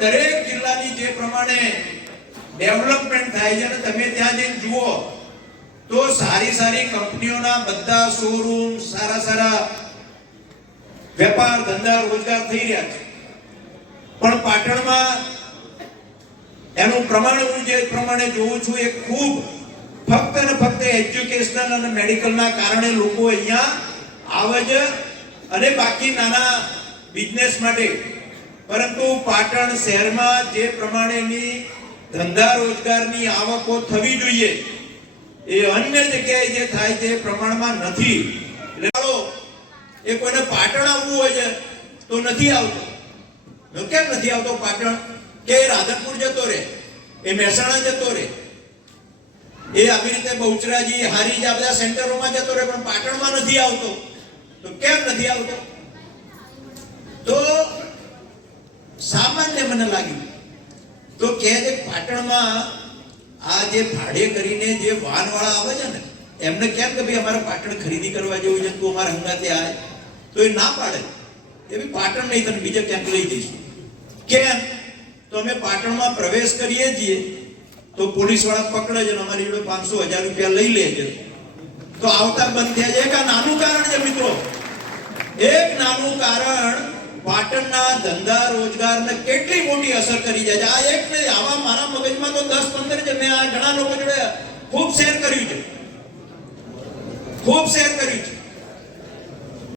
દરેક જિલ્લાની જે પ્રમાણે ડેવલપમેન્ટ થાય છે અને તમે ત્યાં જઈને જુઓ તો સારી સારી કંપનીઓના બધા શોરૂમ, સારા સારા વેપાર ધંધા રોજગાર થઈ રહ્યા છે, પણ પાટણમાં એનું પ્રમાણ હું જે પ્રમાણે જોઉં છું એ ખૂબ ફક્ત ને ફક્ત એજ્યુકેશનલ અને મેડિકલના કારણે લોકો અહીંયા આવે છે અને બાકી નાના બિઝનેસ માટે, પરંતુ પાટણ શહેરમાં જે પ્રમાણેની ધંધા રોજગારની આવકો થવી જોઈએ એ અન્ય જગ્યાએ જે થાય તે પ્રમાણમાં નથી. એટલે એ કોઈને પાટણ આવવું હોય છે તો નથી આવતો. કેમ નથી આવતો પાટણ? કે રાધનપુર જતો રહે, એ મહેસાણા જતો રહે, એ આવી રીતે બહુચરાજી, હારીજ આ બધા સેન્ટરોમાં જતો રહે, પણ પાટણમાં નથી આવતો. તો કેમ નથી આવતો? તો સામાન્ય મને લાગ્યું તો કે પાટણમાં આ જે ભાડે કરીને જે વાહનવાળા આવે છે ને એમને કેમ કે ભાઈ અમારે પાટણ ખરીદી કરવા જેવું છે, તું અમારા હંગાતે આવે, તો એ ના પાડે એ ભાઈ પાટણ નહીં, તને બીજા ક્યાંક લઈ જઈશું. કેમ? તો અમે પાટણમાં પ્રવેશ કરીએ છીએ તો પોલીસ વાળા પકડે છે, અમારી જોડે 500-1000 રૂપિયા લઈ લે છે, તો આવતા બંધ થયા છે. એક આ નાનું કારણ છે મિત્રો, એક નાનું કારણ પાટણના ધંધા રોજગારને કેટલી મોટી અસર કરી જાય છે. આ એક નહીં, આવા મારા મગજમાં તો 10-15 છે. મેં આ ઘણા લોકો જોડે ખૂબ શેર કર્યું છે, ખૂબ શેર કર્યું છે.